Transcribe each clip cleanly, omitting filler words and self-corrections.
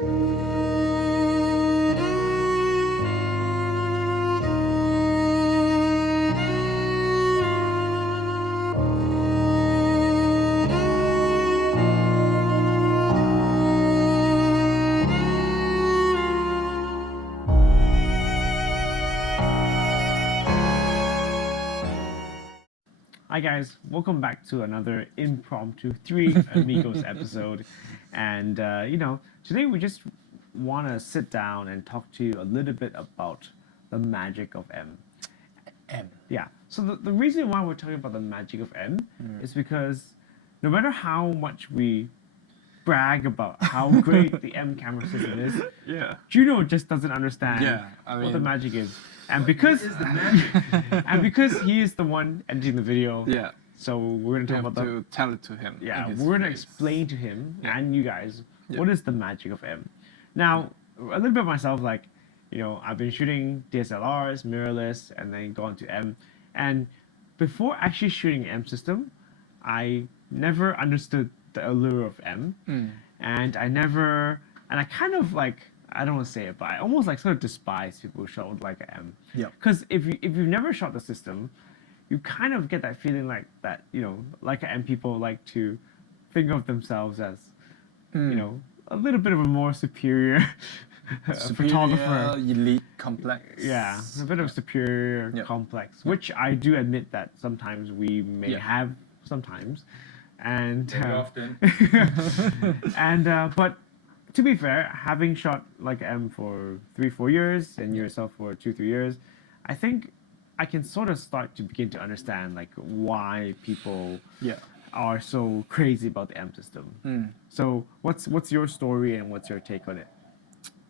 Hi guys, welcome back to another impromptu 3 Amigos episode. And today we just want to sit down and talk to you a little bit about the magic of M. Yeah, so the reason why we're talking about the magic of M is because no matter how much we brag about how great the M camera system is, Junio just doesn't understand what the magic is. And because and because he is the one editing the video, so we're gonna talk about to tell it to him. Yeah, we're gonna explain to him and you guys what is the magic of M. Now, a little bit myself, like, I've been shooting DSLRs, mirrorless, and then gone to M. And before actually shooting M system, I never understood the allure of M, and I kind of like. I don't want to say it, but I almost like sort of despise people who shot with Leica M. Because if you've never shot the system, you kind of get that feeling like that, Leica M people like to think of themselves as, a little bit of a more superior photographer. Elite complex. Yeah, a bit of a superior complex, which I do admit that sometimes we may have sometimes. And often. But to be fair, having shot Leica M for 3-4 years and yourself for 2-3 years, I think I can sort of start to begin to understand like why people are so crazy about the M system. So what's your story and what's your take on it?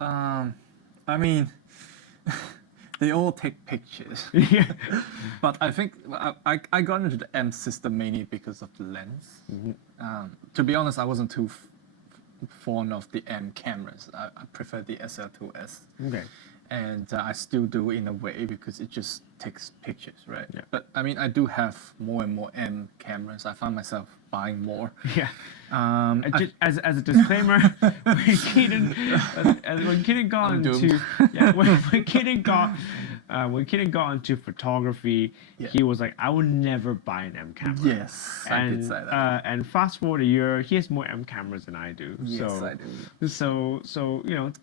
I mean, they all take pictures. But I think I got into the M system mainly because of the lens. To be honest, I wasn't too fond of the M cameras. I prefer the SL2S. Okay. And I still do in a way because it just takes pictures, right? But I mean, I do have more and more M cameras. I find myself buying more. As a disclaimer, when Keedon got into when Keedon got into photography, he was like, I would never buy an M camera. Yes, I could say that. And fast forward a year, he has more M cameras than I do. Yes, so, I do. So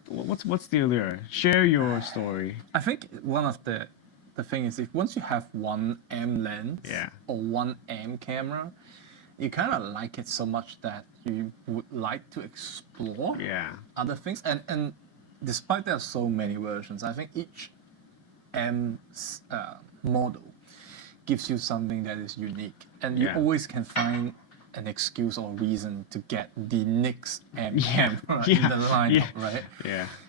what's the allure? Share your story. I think one of the thing is, if once you have one M lens or one M camera, you kind of like it so much that you would like to explore other things. And despite there are so many versions, I think each M model gives you something that is unique, and you always can find an excuse or reason to get the next M camera in the lineup, right?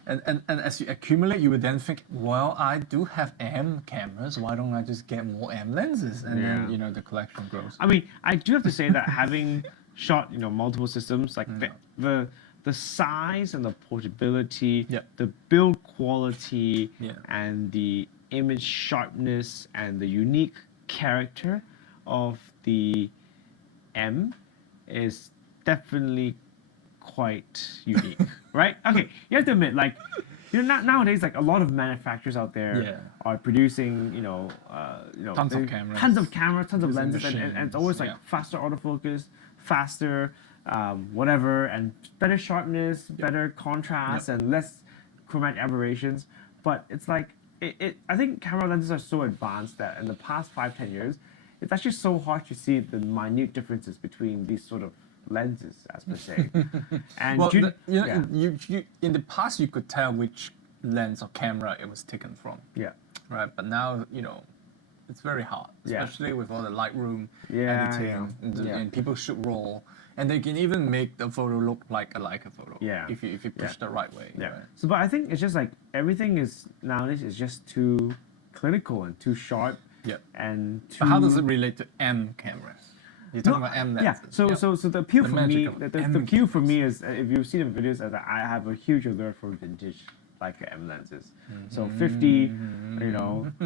And as you accumulate, you would then think, well, I do have M cameras. Why don't I just get more M lenses? And then the collection grows. I mean, I do have to say that having shot multiple systems, like the size and the portability, the build quality, and the image sharpness and the unique character of the M is definitely quite unique, right? Okay, you have to admit, like, nowadays, like a lot of manufacturers out there are producing, tons of cameras, tons of lenses, and it's always like faster autofocus, faster, whatever, and better sharpness, better contrast, and less chromatic aberrations. But it's like, I think camera lenses are so advanced that in the past 5-10 years, it's actually so hard to see the minute differences between these sort of lenses, as per se. And well, you in the past you could tell which lens or camera it was taken from. Right. But now it's very hard, especially with all the Lightroom editing, and people shoot raw, and they can even make the photo look like a Leica photo. If you push the right way. Right? So, but I think it's just like everything is nowadays is just too clinical and too sharp. And but how does it relate to M cameras? You're talking about M lenses. So the appeal for me, the appeal for me is, if you've seen the videos, I have a huge allure for vintage Leica M lenses. So 50,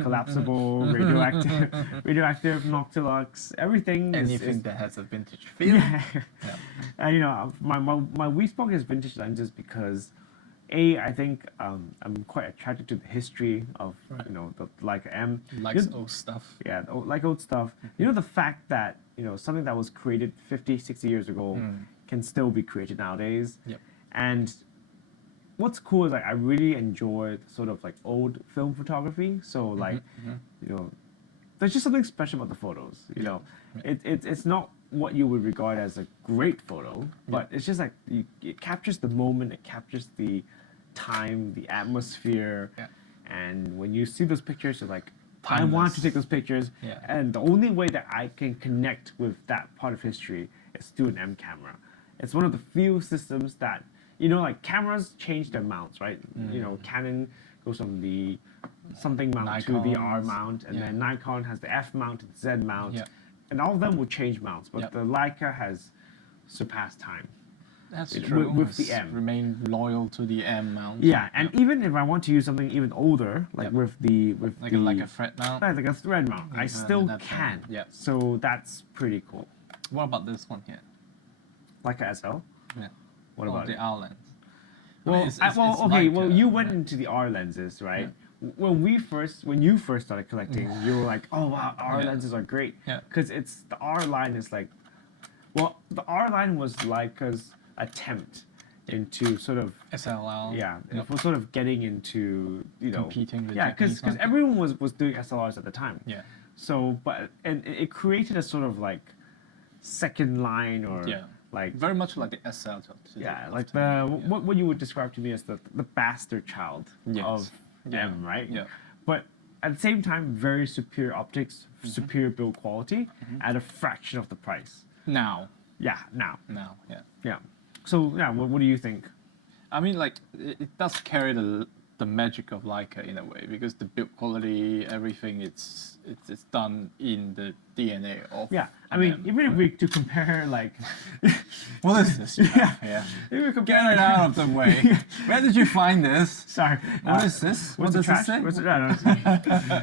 collapsible, radioactive, Noctilux, everything. Anything that has a vintage feel. And my weak spot is vintage lenses because I think I'm quite attracted to the history of the Leica M. Likes old stuff. Yeah, like old stuff. The fact that something that was created 50, 60 years ago can still be created nowadays. Yep. And what's cool is like I really enjoy sort of like old film photography. So like there's just something special about the photos. It's not what you would regard as a great photo, but it's just like it captures the moment, it captures the time, the atmosphere, and when you see those pictures, you're like, I want to take those pictures, and the only way that I can connect with that part of history is through an M camera. It's one of the few systems that like cameras change their mounts, right? Canon goes from the something mount to the R mount, and then Nikon has the F mount and Z mount. And all of them will change mounts, but the Leica has surpassed time. That's true. With the M. Remain loyal to the M mount. Yeah, and even if I want to use something even older, like with like a thread mount, like a thread mount, I still can. So that's pretty cool. What about this one here? Leica SL. Yeah. What about the R lens? Well, you went into the R lenses, right? When you first started collecting, you were like, "Oh wow, R lenses are great," because the R line is like, the R line was Leica's attempt into sort of SLR. It was sort of getting into competing with because everyone was doing SLRs at the time. Yeah. So, and it created a sort of like second line or like very much like the SL. Like what you would describe to me as the bastard child of M, right? Yeah. But at the same time, very superior optics, superior build quality at a fraction of the price. Now. Yeah. Yeah. So what do you think? I mean, like it does carry the magic of Leica in a way because the build quality, everything, it's done in the DNA of. Yeah, I mean, even if we to compare like. What is this? Yeah. If we compare, get it out of the way. Where did you find this? Sorry. What is this? What does it say?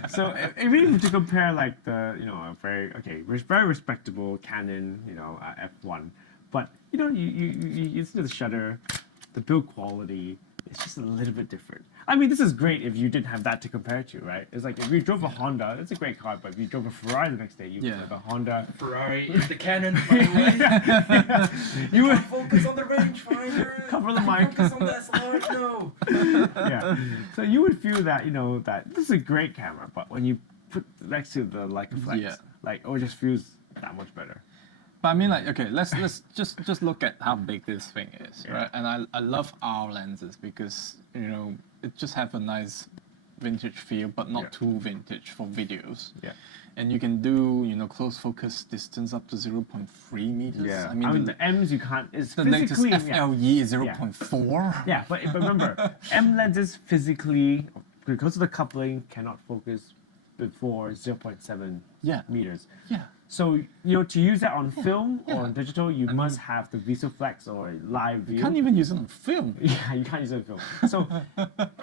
So even to compare like the a very respectable Canon f1, but you see the shutter, the build quality. It's just a little bit different. I mean, this is great if you didn't have that to compare to, right? It's like if you drove a Honda, it's a great car, but if you drove a Ferrari the next day, you have a Honda. Ferrari is the Canon, by the way. You would focus on the rangefinder. Cover the mic. Focus on the SLR, no. Yeah. So you would feel that, that this is a great camera, but when you put next to the Leica Flex, it just feels that much better. But I mean, like, okay, let's just look at how big this thing is, right? And I love R lenses because it just have a nice vintage feel, but not too vintage for videos. Yeah. And you can do close focus distance up to 0.3 meters. Yeah. I mean the M's you can't. It's the latest physically FLE is 0.4. Yeah, but remember, M lenses physically, because of the coupling, cannot focus before 0.7 meters. Yeah. So, to use that on film or on digital, you must have the VisoFlex or live view. You can't even use it on film. Yeah, you can't use it on film. So,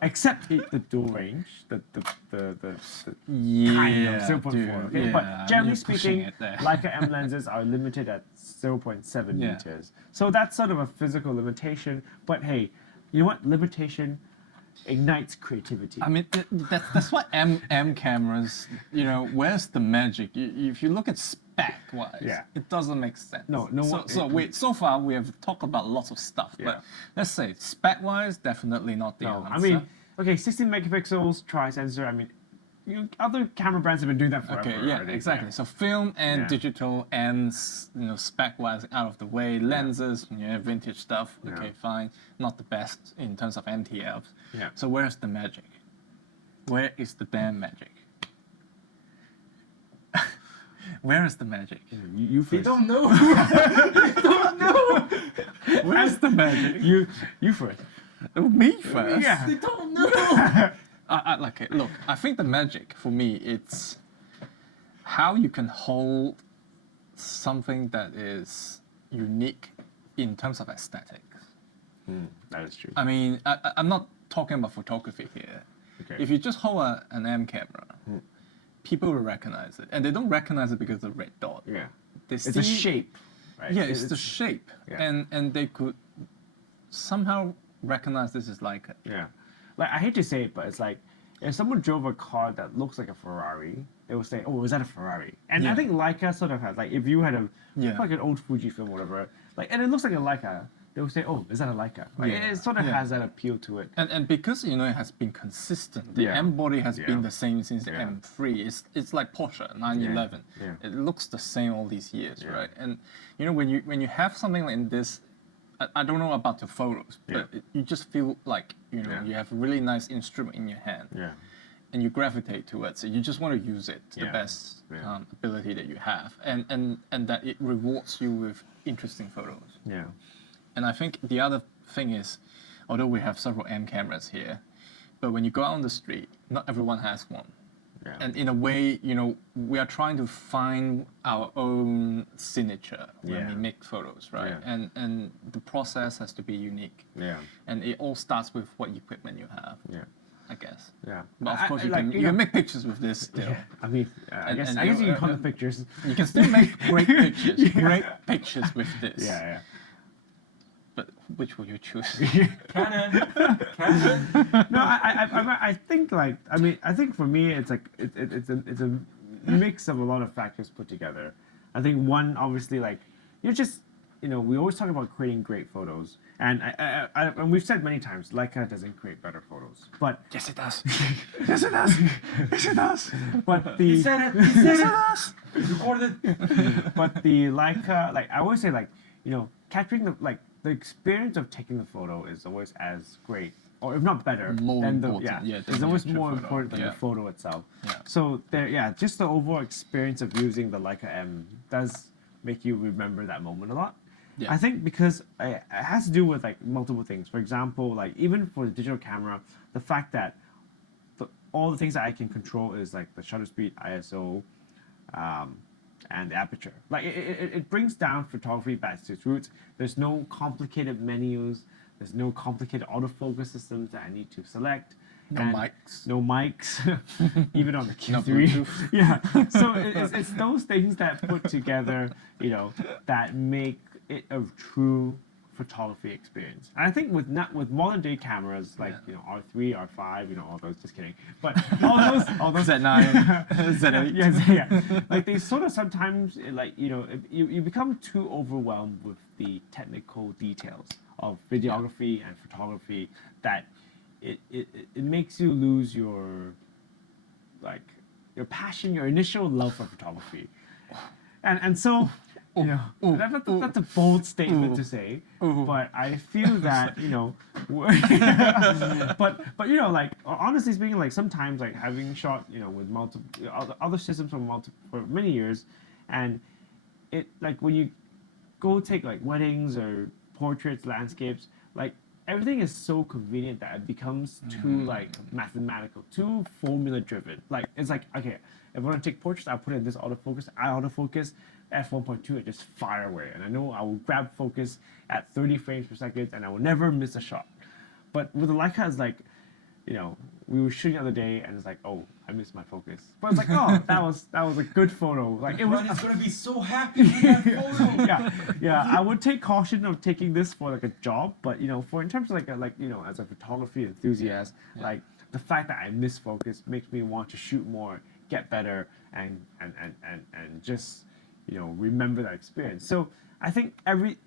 except the dual range, the kind of 0.4. Okay? But generally speaking, Leica M lenses are limited at 0.7 meters. So that's sort of a physical limitation. But hey, you know what? Limitation ignites creativity. I mean, that's what M cameras, where's the magic? If you look at spec-wise, it doesn't make sense. So far, we have talked about lots of stuff, but let's say spec-wise, definitely not the answer. I mean, 16 megapixels tri-sensor, I mean, other camera brands have been doing that forever. Okay, already. Exactly. So film and digital and spec-wise out of the way. Lenses, vintage stuff. Okay, fine. Not the best in terms of MTLs. Yeah. So where's the magic? Where is the damn magic? Where is the magic? You first. They don't know. They don't know. Where's the magic? You first. Oh, me first? Yeah. They don't know. Look, I think the magic for me, it's how you can hold something that is unique in terms of aesthetics. That is true. I mean, I'm not talking about photography here. Okay. If you just hold an M camera, people will recognize it. And they don't recognize it because of the red dot. Yeah. It's the shape, right? Yeah, it's the shape. Yeah. And they could somehow recognize this is Leica. Yeah. Like, I hate to say it, but it's like, if someone drove a car that looks like a Ferrari, they will say, "Oh, is that a Ferrari?" And I Yeah. think Leica sort of has, like, if you had a Yeah. like an old Fujifilm or whatever, like, and it looks like a Leica, they will say, "Oh, is that a Leica?" Like, Yeah. it sort of Yeah. has that appeal to it. And because you know it has been consistent, the Yeah. M body has Yeah. been the same since the Yeah. M3. It's like Porsche 911. Yeah. It looks the same all these years, Yeah. right? And you know when you have something like this, I don't know about the photos, but you just feel like you know Yeah. you have a really nice instrument in your hand, Yeah. and you gravitate towards it. You just want to use it to the Yeah. best Yeah. ability that you have, and that it rewards you with interesting photos. Yeah. And I think the other thing is, although we have several M cameras here, but when you go out on the street, not everyone has one. Yeah. And in a way, you know, we are trying to find our own signature when Yeah. we make photos, right? Yeah. And the process has to be unique. Yeah. And it all starts with what equipment you have, Yeah. I guess. Yeah. But of course, like, you can make pictures with this still. Yeah. I mean, I And- guess and I guess you- you can call the pictures. You can still make great pictures, Yeah. great pictures with this. Yeah. But which will you choose? Yeah. Canon. Canon. No, I think like I think for me it's like it's a mix of a lot of factors put together. I think one obviously like you're just we always talk about creating great photos, and and we've said many times Leica doesn't create better photos, but Yes, it does. yes it does, yes it does. But He the said it. He said it. It's recorded. but the Leica, like I always say, like capturing the experience of taking the photo is always as great, or if not better, More than important, than it's the always actual more photo. important than Yeah. the photo itself. Yeah. So just the overall experience of using the Leica M does make you remember that moment a lot. Yeah. I think because it has to do with like multiple things. For example, like even for the digital camera, the fact that all the things that I can control is like the shutter speed, ISO, and the aperture. Like it brings down photography back to its roots. There's no complicated menus. There's no complicated autofocus systems that I need to select. No and mics. No mics, even on the No Q3. Bluetooth. Yeah. So it's those things that put together, that make it a true photography experience. And I think with modern day cameras like R3, R5, all those. Just kidding. But all those Z9, Z8. Yes, yeah. Like they sort of sometimes you become too overwhelmed with the technical details of videography and photography that it makes you lose your passion, your initial love for photography. And so that's a bold statement to say, but I feel that but like honestly speaking, like sometimes like having shot with multiple other systems for many years, and it like when you go take like weddings or portraits, landscapes, like everything is so convenient that it becomes too like mathematical, too formula driven. Like it's like, okay, if I want to take portraits, I'll put in this autofocus, f1.2, and just fire away. And I know I will grab focus at 30 frames per second and I will never miss a shot. But with the Leica, it's like, we were shooting the other day and it's like, oh, I missed my focus. But it's like, oh, that was a good photo. Like it was. Ryan is gonna be so happy with that photo. Yeah. I would take caution of taking this for like a job, but for in terms of as a photography enthusiast, like the fact that I miss focus makes me want to shoot more, get better, and just remember that experience. So I think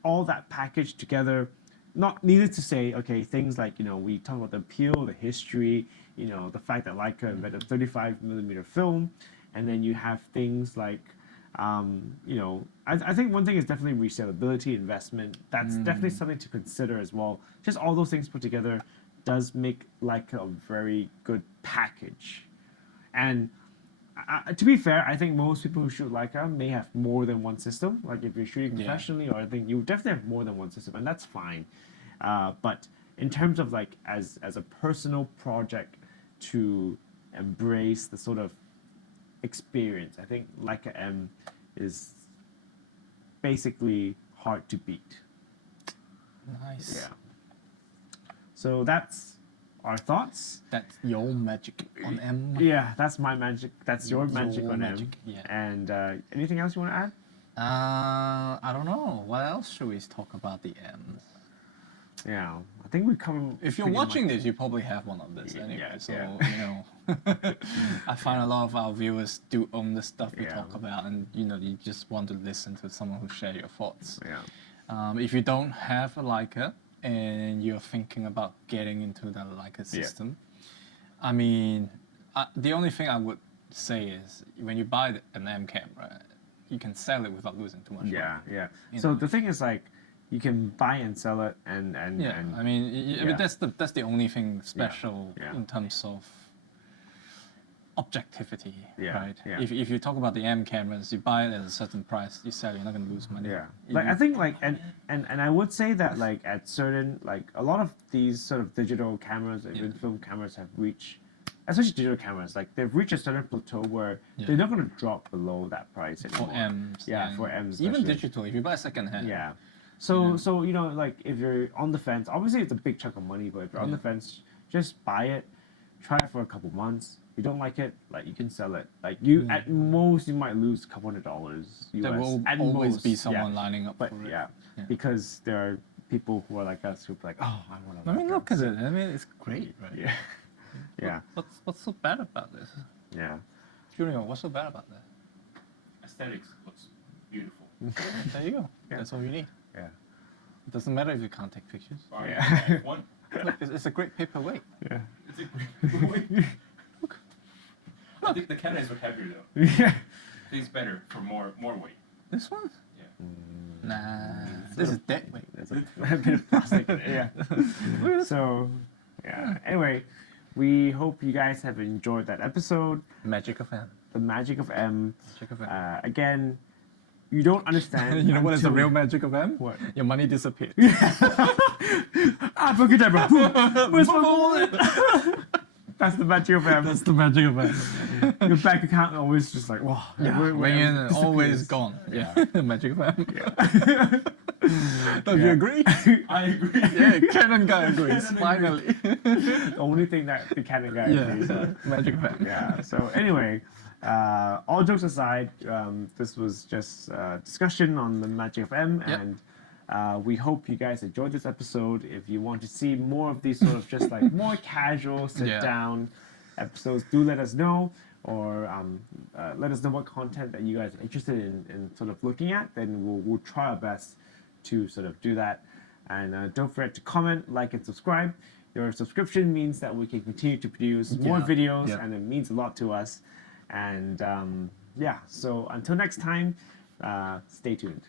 all that package together. Not needed to say, okay, things like, we talk about the appeal, the history, the fact that Leica invented 35mm film, and then you have things like, I think one thing is definitely resellability, investment. That's definitely something to consider as well. Just all those things put together does make Leica a very good package. And to be fair, I think most people who shoot Leica may have more than one system. Like if you're shooting professionally, or I think you definitely have more than one system, and that's fine. But in terms of like as a personal project to embrace the sort of experience, I think Leica M is basically hard to beat. Nice. Yeah. So that's our thoughts. That's your magic on M. Yeah, that's my magic. That's your magic Your on magic, M. yeah. And anything else you want to add? I don't know. What else should we talk about the M's? Yeah, I think we come. If you're watching this, you probably have one of this anyway. So you know, I find a lot of our viewers do own the stuff we talk about, and you know, you just want to listen to someone who share your thoughts. Yeah. If you don't have a Leica and you're thinking about getting into the Leica system, I mean, the only thing I would say is when you buy an M camera, you can sell it without losing too much money. Yeah. So the thing is like, you can buy and sell it, and I mean that's the only thing special in terms of objectivity, right? Yeah. If you talk about the M cameras, you buy it at a certain price, you sell it, you're not going to lose money. Yeah. Like I think like and I would say that like at certain like a lot of these sort of digital cameras, even film cameras have reached, especially digital cameras, like they've reached a certain plateau where they're not going to drop below that price anymore. For M's. Yeah, for M's. Even especially. digital, if you buy second hand. Yeah. So you know, like if you're on the fence, obviously it's a big chunk of money, but if you're on the fence, just buy it, try it for a couple months. If you don't like it, like you can sell it. Like you at most you might lose a couple $100 US. There will at always most, be someone lining up but for it. Yeah, because there are people who are like us who are like, oh, I want to. I mean, look at it. I mean, it's great, right? Yeah. What's so bad about this? Yeah. Junio, what's so bad about that? Aesthetics looks beautiful. There you go. That's all you need. Yeah. It doesn't matter if you can't take pictures. Yeah. One. Look, it's a great paperweight. Yeah. It's a great. Look. I think the Canon is look heavier though. Yeah. It's better for more weight. This one? Yeah. Nah. This is dead weight. There's a bit of plastic in it, yeah. So, yeah. Anyway, we hope you guys have enjoyed that episode. Magic of M. The magic of M. Magic of M. Again, you don't understand. You know what is the real magic of M? What? Your money disappears. Abracadabra. Where's my wallet? That's the magic of M. That's the magic of M. Your bank account always just like, wow. Ring in and always gone. Yeah. The magic of M. Don't you agree? I agree. Yeah, Canon guy agrees. Finally. The only thing that the Canon guy agrees on. Magic of M. Yeah. So anyway, all jokes aside, this was just a discussion on the magic of M, and we hope you guys enjoyed this episode. If you want to see more of these sort of just like more casual sit down episodes, do let us know, or let us know what content that you guys are interested in sort of looking at. Then we'll try our best to sort of do that. And don't forget to comment, like, and subscribe. Your subscription means that we can continue to produce more videos, and it means a lot to us. And so until next time, stay tuned.